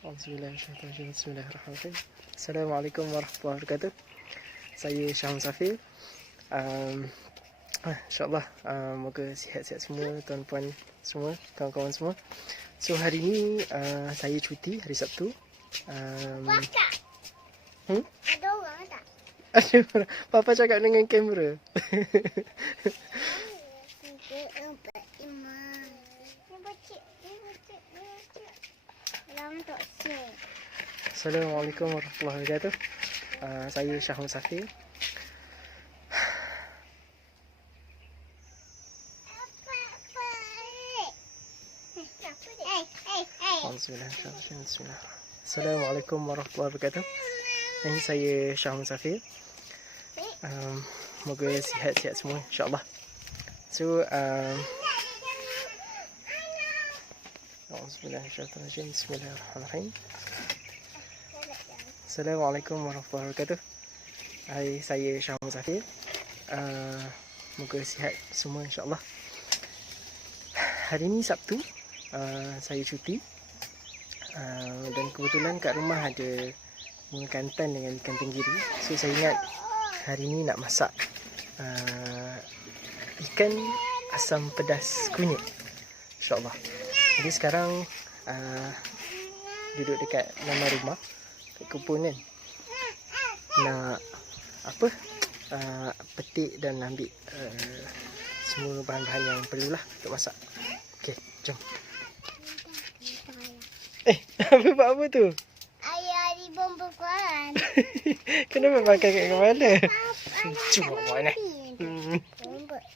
Bismillahirrahmanirrahim. Assalamualaikum warahmatullahi wabarakatuh. Saya Syah Musafir. InsyaAllah moga sihat-sihat semua tuan-puan semua, kawan-kawan semua. So hari ni saya cuti hari Sabtu. Ada orang tak? Ada orang. Papa cakap dengan kamera. 3, 4, 5. Ni bocik. Dalam tak sih. Assalamualaikum warahmatullahi wabarakatuh. Saya Syah Musafir. Bismillah. Assalamualaikum warahmatullahi wabarakatuh. Ini saya Syah Musafir. Moga sihat-sihat semua insyaAllah. So Bismillahirrahmanirrahim. Assalamualaikum warahmatullahi wabarakatuh. Hai, saya Syah Musafir. Moga sihat semua insyaAllah. Hari ni Sabtu, saya cuti. Dan kebetulan kat rumah ada kantan dengan ikan tenggiri. So saya ingat hari ni nak masak ikan asam pedas kunyit, insyaAllah. Jadi sekarang duduk dekat dalam rumah, kat kebun kan, nak petik dan ambil semua bahan-bahan yang perlulah untuk masak. Okey, jom. Apa buat apa tu? Ayah di bomba kuaran. Kenapa pakai kat kepala? Cuma mana?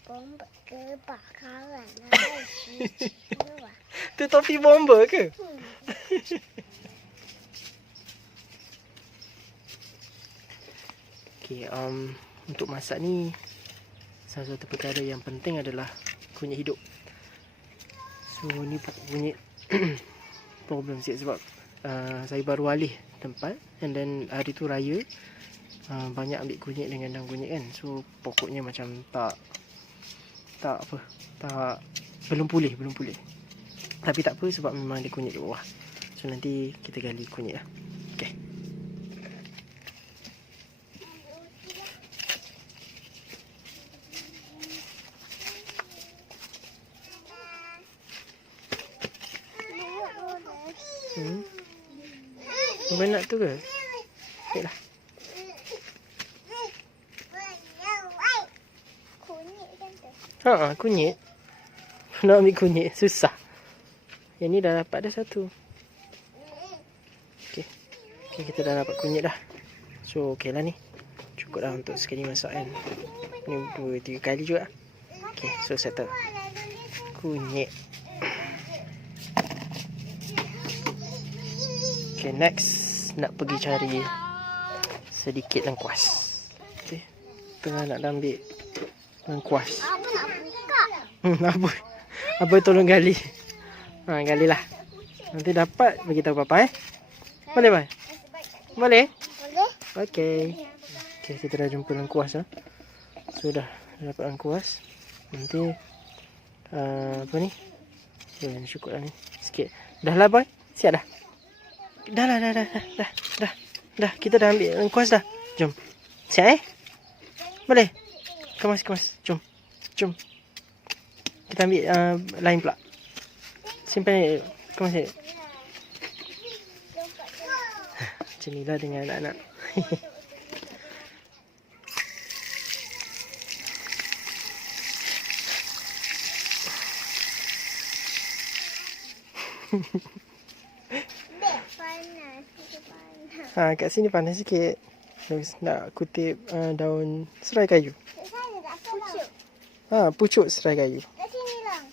Bomba kebakaran. Tu topi bomba ke? Okey, untuk masak ni salah satu perkara yang penting adalah kunyit hidup. So ni pokok kunyit problem sikit sebab saya baru alih tempat, and then hari tu raya, banyak ambil kunyit dengan daun kunyit kan. So pokoknya macam belum pulih. Tapi tak apa sebab memang ada kunyit di bawah. So nanti kita gali kunyit lah. Okey. Abang nak tu ke? Baiklah. Kunyit kan tu? Kunyit. Nak ambil kunyit susah. Yang ni dah dapat dah satu. Okey. Kita dah dapat kunyit dah. So okey lah ni. Cukup dah untuk sekali masak kan. Ni 2-3 kali juga. Okey, so settle. Kunyit. Okay, next nak pergi cari sedikit lengkuas. Okay, tengah nak ambil lengkuas. Apa nak buka? Apa tolong gali. Galilah. Nanti dapat bagi tahu papa Boleh, Bai? Boleh? Boleh? Okey. Okay, kita dah jumpa lengkuas lah. Sudah dapat lengkuas. Nanti apa ni? Cukup lah ni. Sikit. Dah lah, Bai? Siap dah? Dah. Kita dah ambil lengkuas dah. Jom. Siap Boleh? Kemas. Jom. Kita ambil lain pula. Simpan ni. Kemas ni. Macam ni lah dengan anak-anak. Kat sini panas sikit. Nak kutip daun serai kayu. Kat sana tak apa. Pucuk serai kayu. Kat sini lang.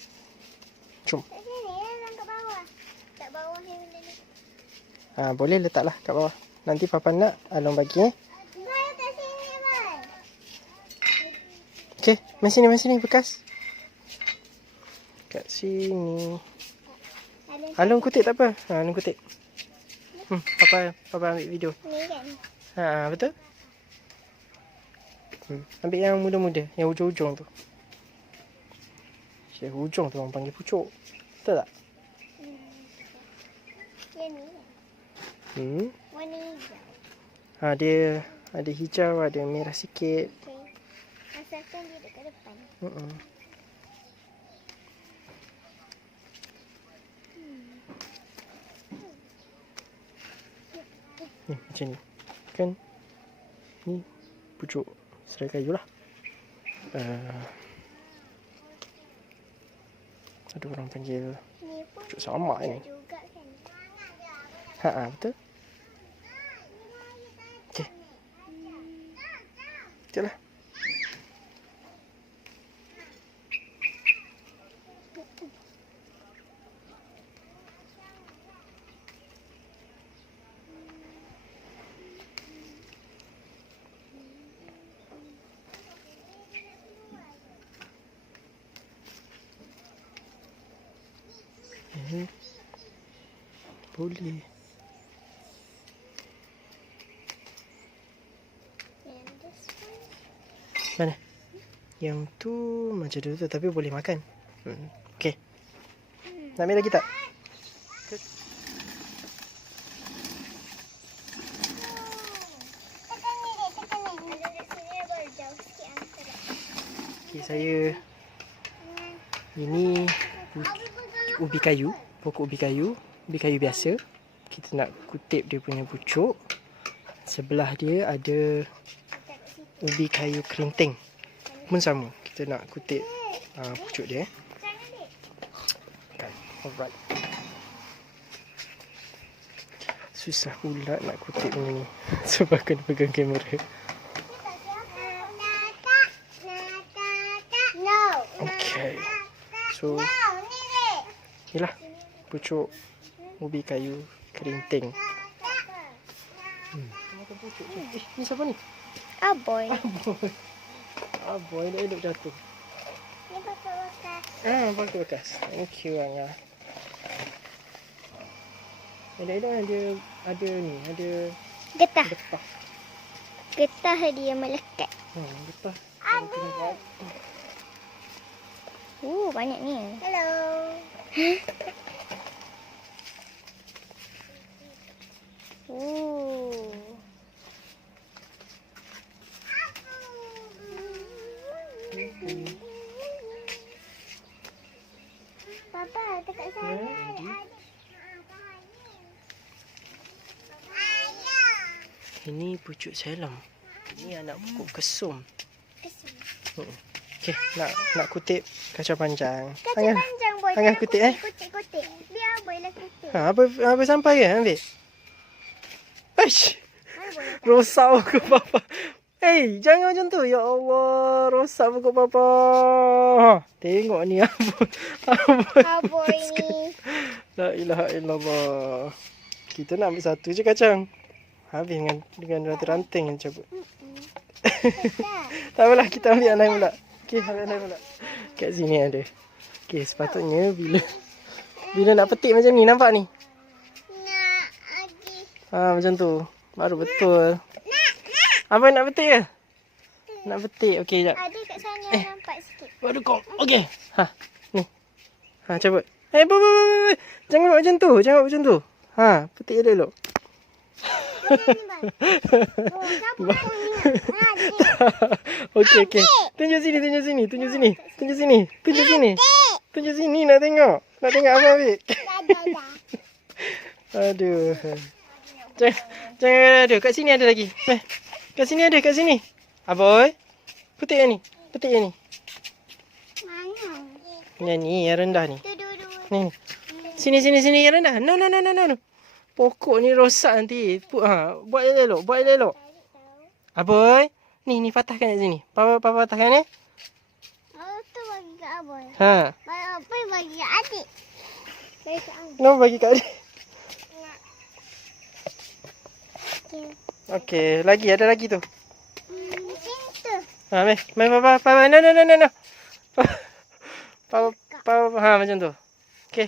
Jom. Kat sini lang kat bawah. Kat bawah ni benda ni. Boleh letaklah kat bawah. Nanti papa nak Along bagi Kat sini, Abang. Okey, main sini bekas. Kat sini. Along kutip tak apa. Along kutip. Papa ambil video. Ni kan. Betul? Ambil yang muda-muda, yang hujung-hujung tu. Hujung tu orang panggil pucuk. Betul tak? Yang ni. Warna hijau. Dia ada hijau, ada merah sikit. Okey. Asalkan dia dekat depan. Ni macam ni. Kan? Ni pucuk serai kayu lah. Ada orang panggil Ni pun pucuk sama ni. juga kan. Betul. Okey. Sekejap lah. Boleh. And this one. Mana? Yang tu macam tu tapi boleh makan. Okey. Nak ambil lagi tak? Tekan ni dek, tekan ni. Ada dekat sini baru jauh sikit antara. Okey, saya ini ubi kayu, pokok ubi kayu biasa. Kita nak kutip dia punya pucuk. Sebelah dia ada ubi kayu kerinting. Pun sama, kita nak kutip pucuk dia. Okay, alright. Susah pula nak kutip ni sebab kena pegang kamera. No. Okay. So, inilah pucuk ubi kayu kerinting. Makan pucuk je. Ni siapa ni? Aboy. Aboy dah elok jatuh. Ni pakai bekas. Pakai bekas. Thank you, Anga. Elok-elok ada ni, ada Getah. getah. Getah dia melekat. Getah. Ada. Banyak ni. Hello. Papa, dekat sana ada adik. Ini pucuk selam. Ini anak pokok kesum. Okey, nak kutip kacang panjang. Kacang panjang boy. Angah Jangan kutip, Kutip. Biar boy lah kutip. Apa sampai ke? Ambil. Aish. Rosak pokok papa. Jangan macam tu. Ya Allah, rosak pokok papa. Tengok ni apa. Aboy ni. La ilaha illallah. Kita nak ambil satu je kacang. Habis dengan ranting yang cabut. Tak apalah, kita ambil yang lain pula. Okey, ambil yang lain pula. Kat sini ada. Okey, sepatutnya bila nak petik macam ni, nampak ni? Nak lagi. Macam tu. Baru betul. Apa nak petik ke? Nak petik. Okey, jap. Ada kat sana nampak sikit. Baru kau. Okey. Ni. Cabut. Boy. Jangan buat macam tu. Jangan buat macam tu. Petik elok-elok. Okey. Tunjuk sini. Tunjuk sini nak tengok. Nak tengok apa ambil. Aduh. Jangan ada. Kat sini ada lagi. Kat sini. Aboy. Petik yang ni. Mana? Yang ni yang rendah ni. Tu dulu. Ni. Sini yang rendah. No. Pokok ni rosak nanti. Buat elok. Aboy. Ni patahkan kat sini. Papa patahkan ni. Tu bagi kat Aboy. Apa bagi kat adik? Bagi kat Aboy. No, bagi kat adik. Okey, ada lagi tu. Situ. Main papa. No. Papa, macam tu. Okey.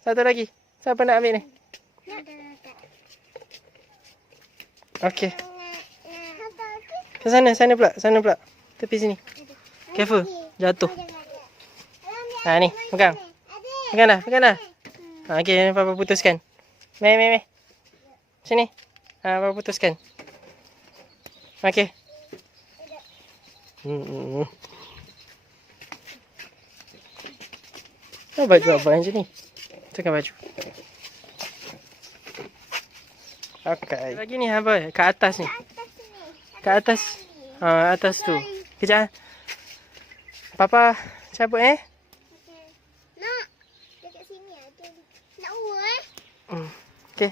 Satu lagi. Siapa nak ambil ni? Okey. Ke sana pula. Tepi sini. Careful. Jatuh. Ni, pegang. Pegang dah. Okey, papa putuskan. Mai. Sini. Papa putuskan. Okey. Baju apa macam ni? Tukar baju. Okey. Lagi ni apa? Kat atas ni. Kat atas. Atas tu. Kejap. Papa cabut Okey. Nak. Dekat sini ada. Nak uang? Okey.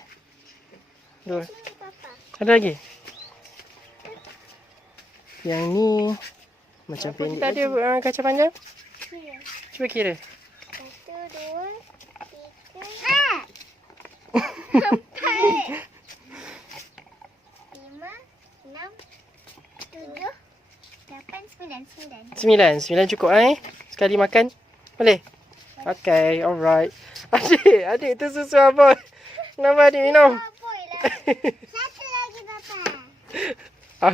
Dua. Sini papa. Ada lagi? Yang ni macam pendek. Kita ada kaca panjang? Ya. Cuba kira. 1, 2, 3, 4, 5, 6, 7, 8, 9. 9 cukup sekali makan. Boleh? Okay, alright. Adik tu susu apa? Kenapa adik minum? Satu lagi papa.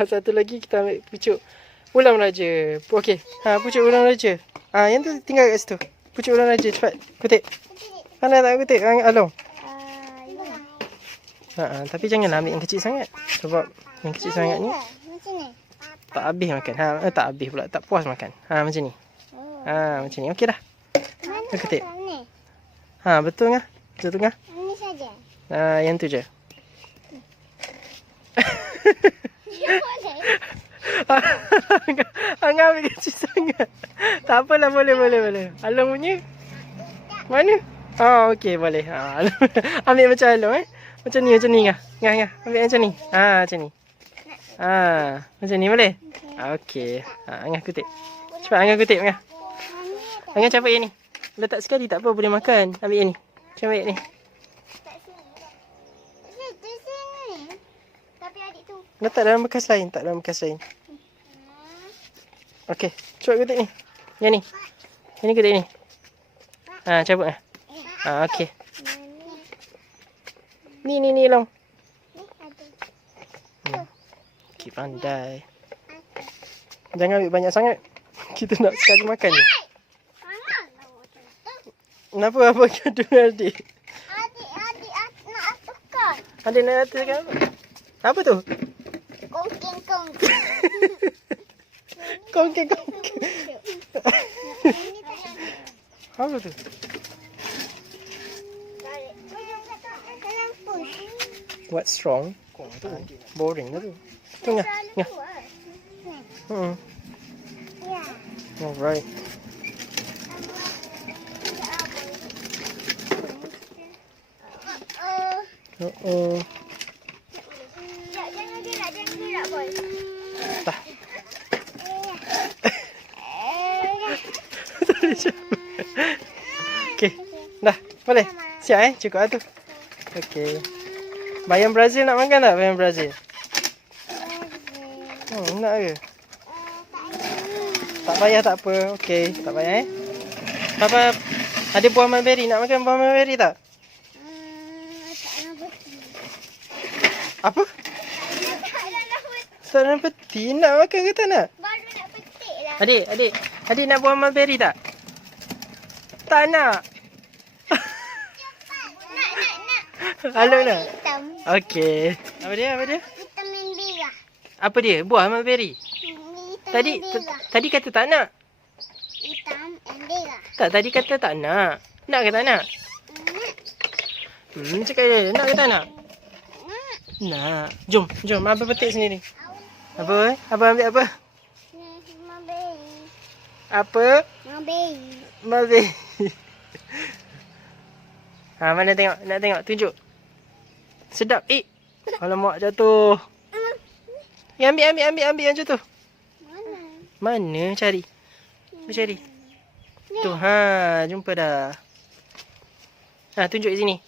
Satu lagi kita ambil pucuk ulam raja. Okey. Pucuk ulam raja. Yang tu tinggal kat situ. Pucuk ulam raja cepat. Kutip. Mana tak kutip? Along. Tapi janganlah ambil yang kecil sangat. Sebab yang kecil sangat ni Macam ni. tak habis makan. Tak habis pula. Tak puas makan. Macam ni. Macam ni. Okey dah. Mana Kutip. ni? Betul ngah. Betul tengah. Ini saja. Yang tu je. Ya boleh. Angah ambil kecil sangat. Tak apalah, boleh. Along punya. Mana? Okey, boleh. Ambil macam Along Macam ni Ngah. Ambil macam ni. Macam ni. Macam ni boleh? Okey. Angah kutip. Cepat Angah kutip Angah. Angah cabut yang ni. Letak sekali tak apa, boleh makan. Ambil yang ni. Cuba ambil ni. Tak sini. Di sini. Tapi adik tu. Letak dalam bekas lain, tak dalam bekas lain. Okey, cepat kutip ni. Yang ni. Yang ni kutip ni. Cabut okey. Ni Long. Ni ada. Okey, pandai. Jangan ambil banyak sangat. Kita nak sekali makan je. Kenapa apa gaduh adik? Adik nak aturkan. Adik nak aturkan apa? Apa tu? Kongking. Kongking. Apa tu? What's wrong? Boring lah tu. Tu Ngah. Ya. Alright. Jangan gerak boy. Dah. Okey. Dah. Boleh? Siap cukup lah tu. Okey. Bayam Brazil nak makan tak? Bayam Brazil. Nak ke? Tak payah tak apa. Okey, tak payah Papa ada buah mulberry. Nak makan buah mulberry tak? Apa? Tak dalam peti. Nak makan ke tak nak? Baru nak petik lah. Adik nak buah mulberry tak? Tak nak. Nak. Halo nak. Hitam. Okey. Apa dia? Vitamin B lah. Apa dia? Buah mulberry. Vitamin Tadi kata tak nak. Hitam and B lah. Tak, tadi kata tak nak. Nak ke tak nak? Nak. Cakap je. Nak ke tak nak? Nak. Jom. Abang petik sendiri. Apa? Abang ambil apa? Ni mulberry. Apa? Mulberry. Mana tengok? Nak tengok? Tunjuk. Sedap. Alamak jatuh. Ambil yang jatuh. Mana? Cari. Cari. Tu. Jumpa dah. Tunjuk sini.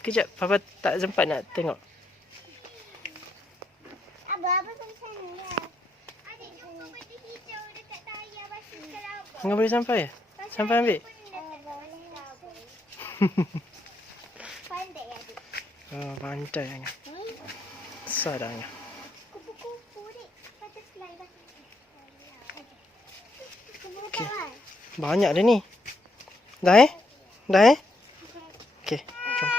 Kejap. Papa tak sempat nak tengok. Apa tulisan ni? Adik jumpa benda hijau dekat tayar basikal abang. Enggak boleh sampai ya? Sampai ambil? Pandai adik. Pandai Angah. Besar dah Angah. Kupu-kupu ni. Butterfly lah. Okey. Banyak dah ni. Dah? Okey, jom.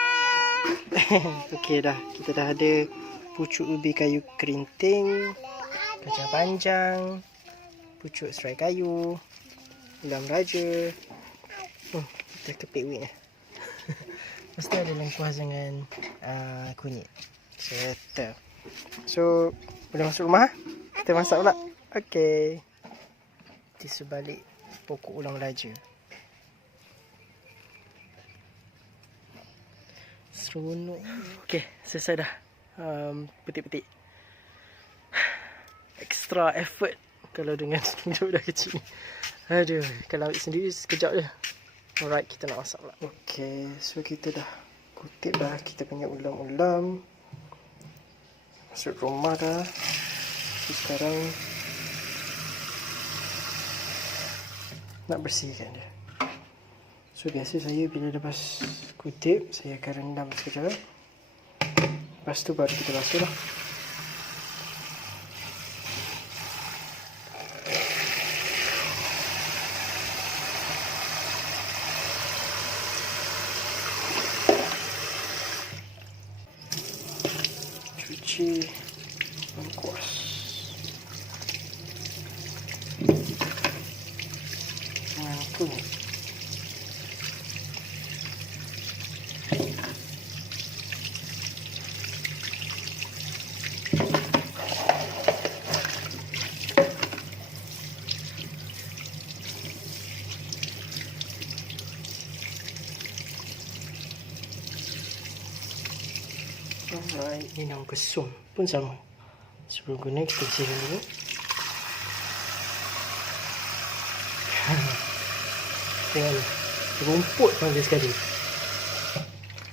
Okey dah, kita dah ada pucuk ubi kayu kerinting, kacang panjang, pucuk serai kayu, ulam raja. Kita kepit wing lah. Mesti ada lengkuas dengan kunyit. Settle. So, boleh masuk rumah? Kita masak pula. Okey. Di sebalik pokok ulam raja. Seronok. Okey, selesai dah. Petik-petik. Extra effort kalau dengan hidup dah kecil ni. Aduh, kalau ambil sendiri sekejap je. Alright, kita nak masak pula. Okey, so kita dah kutip dah kita punya ulam-ulam. Masuk rumah dah. So, sekarang nak bersihkan dia. So biasa saya bila lepas kutip, saya akan rendam sekejap. Lepas tu baru kita basuh lah. Cuci lengkuas. Dengan kunyit. Alright, ini daun kesum pun sama. Sebelum guna kita bersihkan dulu. Tengok ni, rumput pun ada sekali.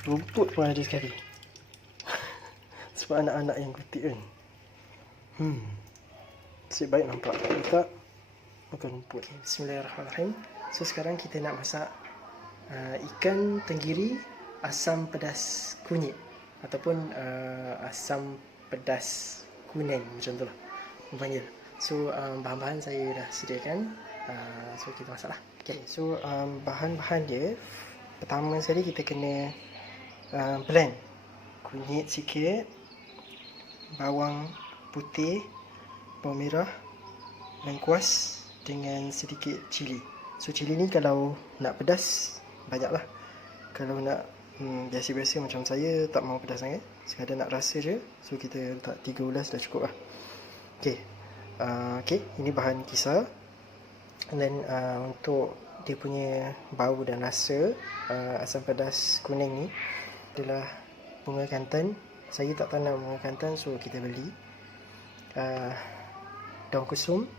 Rumput pun ada sekali. Sebab anak-anak yang kutip kan. Nasib baik nampak. Kita makan rumput. Bismillahirrahmanirrahim. So sekarang kita nak masak ikan tenggiri asam pedas kunyit. Ataupun asam pedas kuning, macam tu lah panggil. So bahan-bahan saya dah sediakan. So kita masak lah. Okay, so bahan-bahan dia, pertama sekali kita kena blend kunyit sikit, bawang putih, bawang merah, lengkuas dengan sedikit cili. So cili ni kalau nak pedas banyak lah. Kalau nak biasa-biasa macam saya tak mau pedas sangat, sekadar nak rasa je. So kita letak 3 ulas dah cukup lah. Okay, ini bahan kisar. And then untuk dia punya bau dan rasa asam pedas kuning ni adalah bunga kantan. Saya tak tanam bunga kantan, so kita beli. Daun kusum,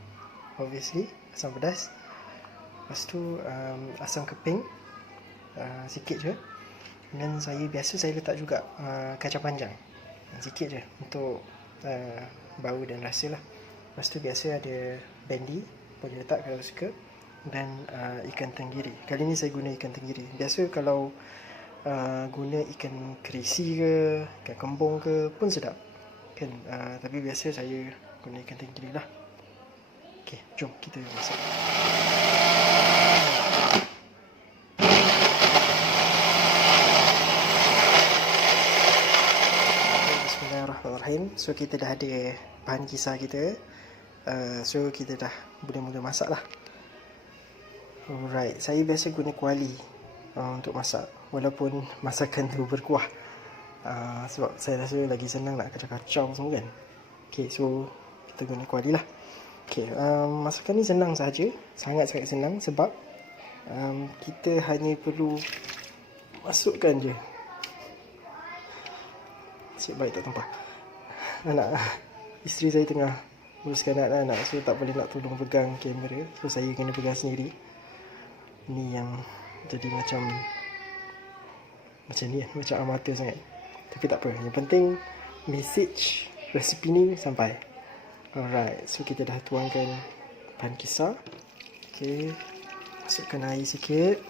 obviously asam pedas. Lepas tu asam keping sikit je. Dan saya letak juga kacang panjang sikit je untuk bau dan rasa lah. Lepas tu biasa ada bendi, boleh letak kalau suka. Dan ikan tenggiri. Kali ni saya guna ikan tenggiri. Biasa kalau guna ikan kerisi ke, ikan kembung ke pun sedap kan. Tapi biasa saya guna ikan tenggiri lah. Okay, jom kita masak. Bismillahirrahmanirrahim. So kita dah ada bahan kisar kita. So kita dah boleh mula masak lah. Alright, saya biasa guna kuali untuk masak, walaupun masakan tu berkuah. Sebab saya rasa lagi senang nak kacau-kacau semua kan. Okay, so kita guna kuali lah. Okay, masakan ni senang sahaja, sangat-sangat senang sebab kita hanya perlu masukkan je. Nasib baik tak tumpah. Isteri saya tengah uruskan anak-anak, so tak boleh nak tolong pegang kamera, so saya kena pegang sendiri. Ni yang jadi macam ni kan, macam amatir sangat. Tapi tak apa, yang penting message resipi ni sampai. Alright, so kita dah tuangkan bahan kisar. Okay, masukkan air sikit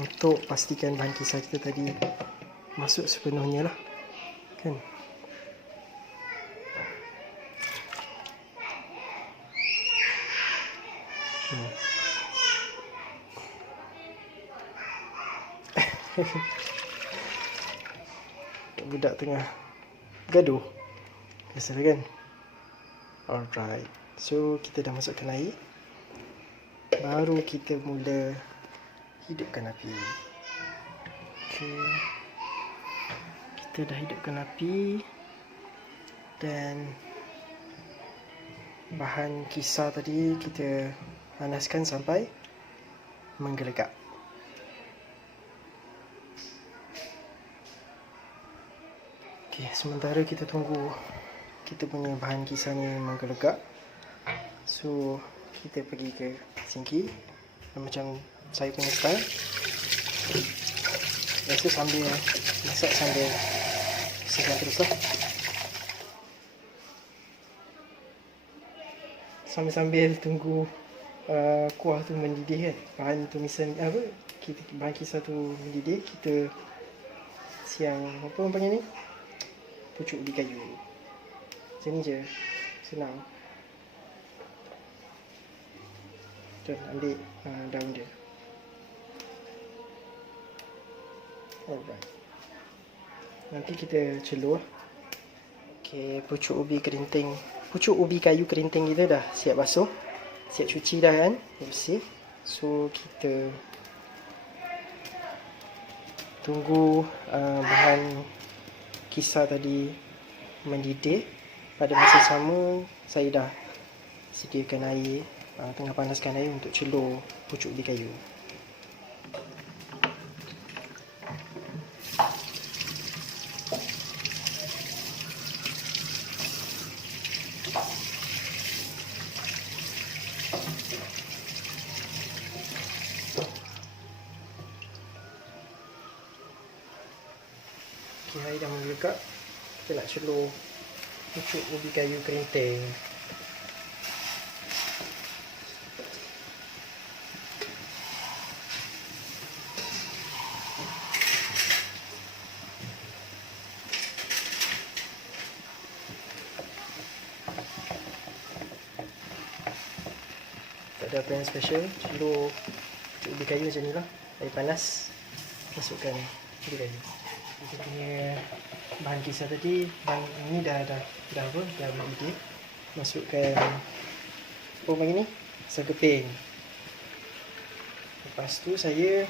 untuk pastikan bahan kisar kita tadi masuk sepenuhnya lah kan. Budak tengah gaduh. Biasa kan? Alright. So, kita dah masukkan air. Baru kita mula hidupkan api. Okay. Kita dah hidupkan api. Dan bahan kisar tadi kita panaskan sampai menggelegak. Okay, sementara kita tunggu kita punya bahan kisar ni menggelegak. So, kita pergi ke sinki macam saya punya style. Biasa sambil masak sambil segan terus lah. Sambil-sambil tunggu kuah tu mendidih kan. Bahan tumisan bahan kisar tu mendidih, kita siang apa orang panggil ni? Pucuk ubi kayu. Macam ni je. Senang. Jom ambil daun dia. Alright. Nanti kita celur. Okay, pucuk ubi kayu kerinting kita dah siap basuh. Siap cuci dah kan. Bersih. So, kita tunggu bahan kisar tadi mendidih. Pada masa sama, saya dah sediakan air, tengah panaskan air untuk celur pucuk ubi kayu. Okay, air dah menggelegak. Kita nak celur pucuk ubi kayu kerinting. Tak ada apa yang special. Celur pucuk ubi kayu macam ni lah. Air panas. Masukkan ubi kayu. Kita punya bahan kisar tadi, bahan ni dah mendidih. Masukkan apa panggil ni? Asam keping. Lepas tu saya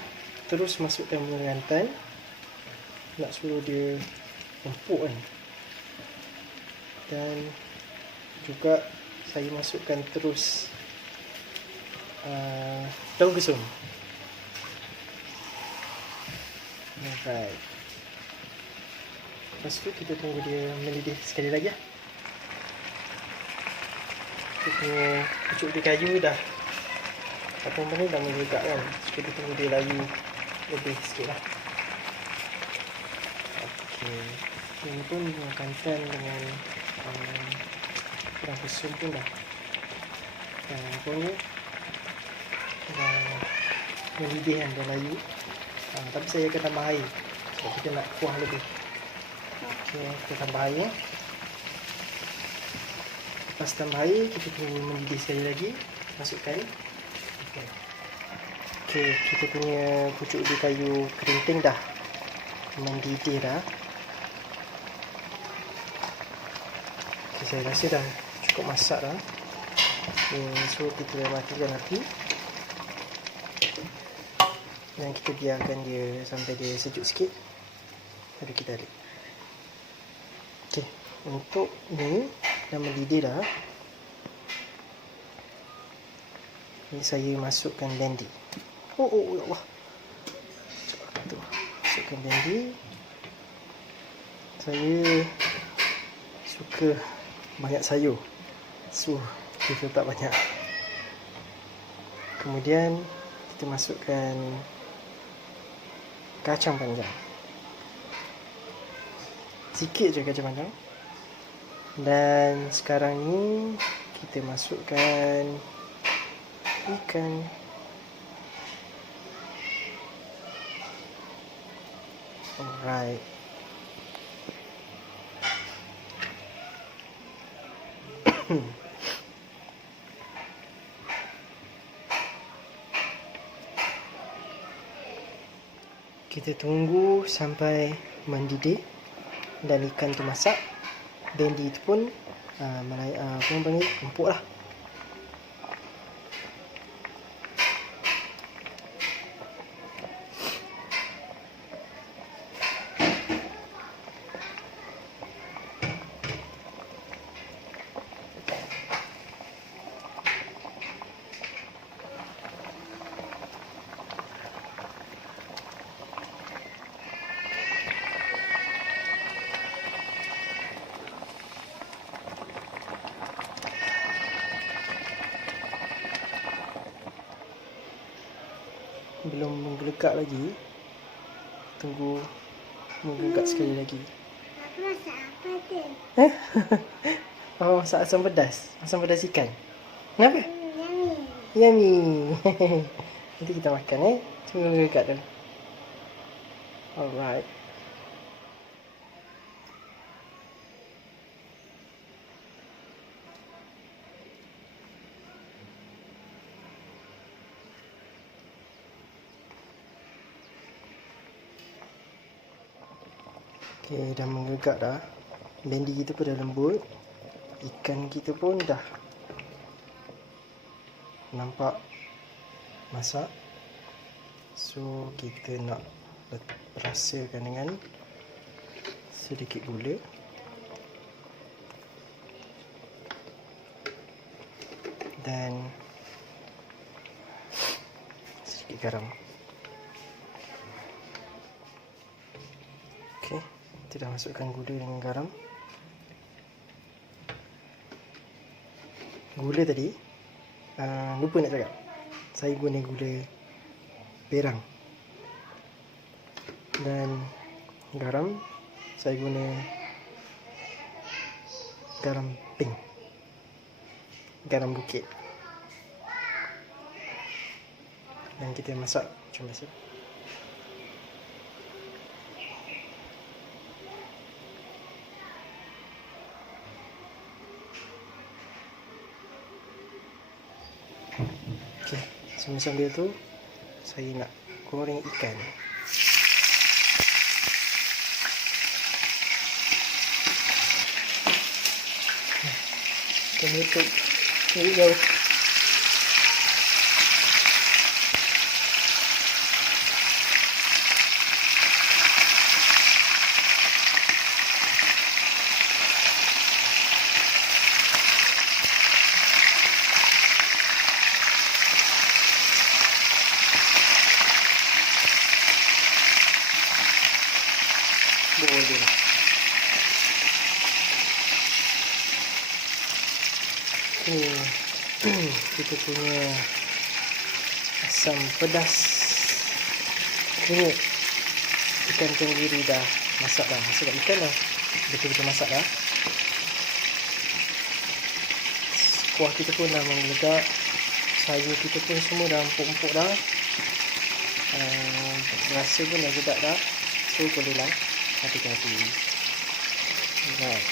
terus masukkan bunga rantan. Nak suruh dia empuk kan. Dan juga saya masukkan terus daun kesum. Alright. Lepas tu kita tunggu dia mendidih sekali lagi lah. Kita punya pucuk ubi kayu dah dah menggelegak kan. So, kita tunggu dia layu lebih sikit lah. Okay. Ini pun kantan dengan kurang kesum pun dah dah mendidih kan, dah layu. Tapi saya akan tambah air sebab kita nak kuah lebih. Okay, kita tambah air. Lepas tambah air, kita tunggu mendidih sekali lagi. Masukkan. Okay, kita punya pucuk ubi kayu kerinting dah mendidih dah. Okay, saya rasa dah cukup masak dah. So, kita matikan api. Dan kita biarkan dia sampai dia sejuk sikit. Baru kita aduk. Okay, untuk ni dah mendidih dah. Ni saya masukkan blender. Oh ya Allah. Tu, masukkan blender. Saya suka banyak sayur. So, kita letak banyak. Kemudian kita masukkan kacang panjang. Sikit je kacang panjang. Dan sekarang ni kita masukkan ikan. Alright. Kita tunggu sampai mendidih dan ikan tu masak. Bendi tu pun apa orang panggil, empuk lah. Belum menggelegak lagi. Tunggu menggelegak sekali lagi. Masak apa tu? Oh, masak asam pedas. Asam pedas ikan. Kenapa? Yummy. Yummy. Nanti kita makan Tunggu menggelegak dulu. Alright. Okay, dah menggelegak dah. Bendi kita pun dah lembut. Ikan kita pun dah nampak masak. So, kita nak rasakan dengan sedikit gula. Dan sedikit garam. Okay, kita dah masukkan gula dengan garam. Gula tadi lupa nak cakap, saya guna gula perang. Dan garam, saya guna garam pink, garam bukit. Dan kita masak macam biasa. Okay, sambil-sambil tu saya nak goreng ikan. Kita tutup. Here we go. Boleh. Kita punya asam pedas kunyit ikan tenggiri dah masak dah. Masak ikan dah betul-betul masak dah. Kuah kita pun dah menggelegak. Sayur kita pun semua dah empuk-empuk dah. Rasa pun dah sedap dah. So bolehlah hati-hati. Right.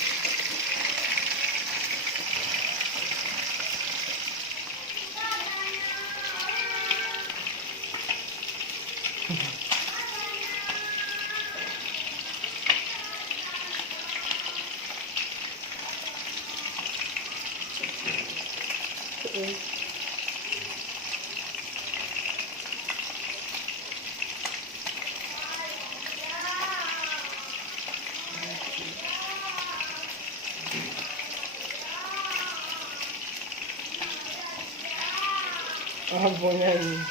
Abang nyanyi.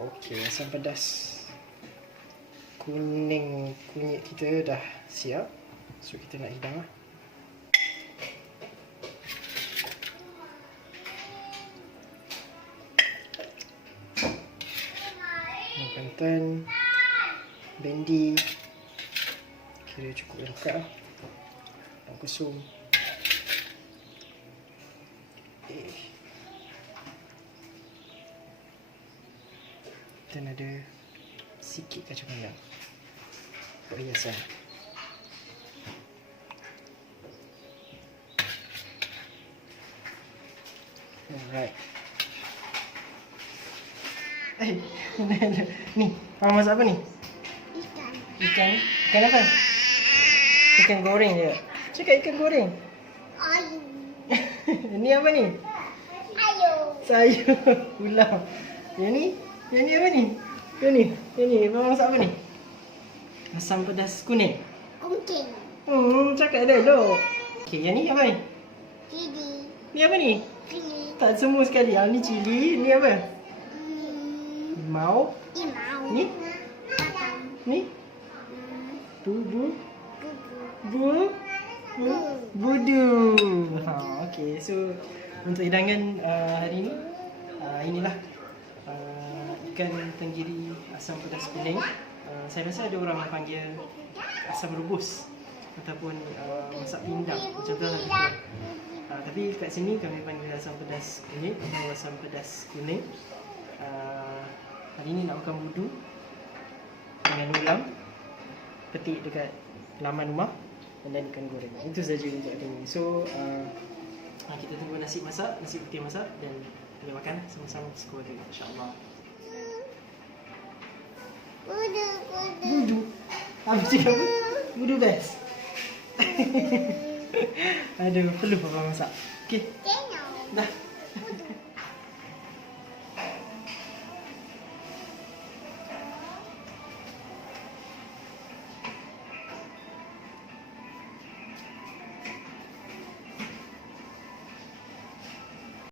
Okey, asam pedas kuning kunyit kita dah siap. So kita nak hidang lah. Santan, bendi, kira cukup lengkap lah. Dan kusum. Dan ada sikit kacang panjang buat hiasan. Alright. Ni, Mama masak apa ni? Ikan. Ikan. Ikan apa? Ikan goreng je. Cakap ikan goreng. Ayu. Ni apa ni? Ayu. Sayur. Ulam. Yang ni? Yang ni apa ni? Yang ni? Yang ni? Mama masak apa ni? Asam pedas kuning. Kucing. Cakap dah dulu. Okey, yang ni apa ni? Cili. Ni apa ni? Cili. Tak semua sekali. Yang ni cili. Ni apa? Limau. Limau. Ni? Ikan. Ni? Bu. Gugu. Budu. Okey. So untuk hidangan hari ni inilah ikan tenggiri asam pedas kuning. Saya rasa ada orang panggil asam rebus ataupun masak pindang macam tu lah. Tapi kat sini kami panggil asam pedas kunyit atau asam pedas kuning. Hari ni nak makan budu dengan ulam petik dekat laman rumah dan ikan goreng. Itu saja untuk hari ni. So kita tunggu nasi masak, nasi putih masak dan kita makan sama-sama sekeluarga insya-Allah. Budu. Apa cakap apa? Budu best. Aduh, perlu papa masak. Okey.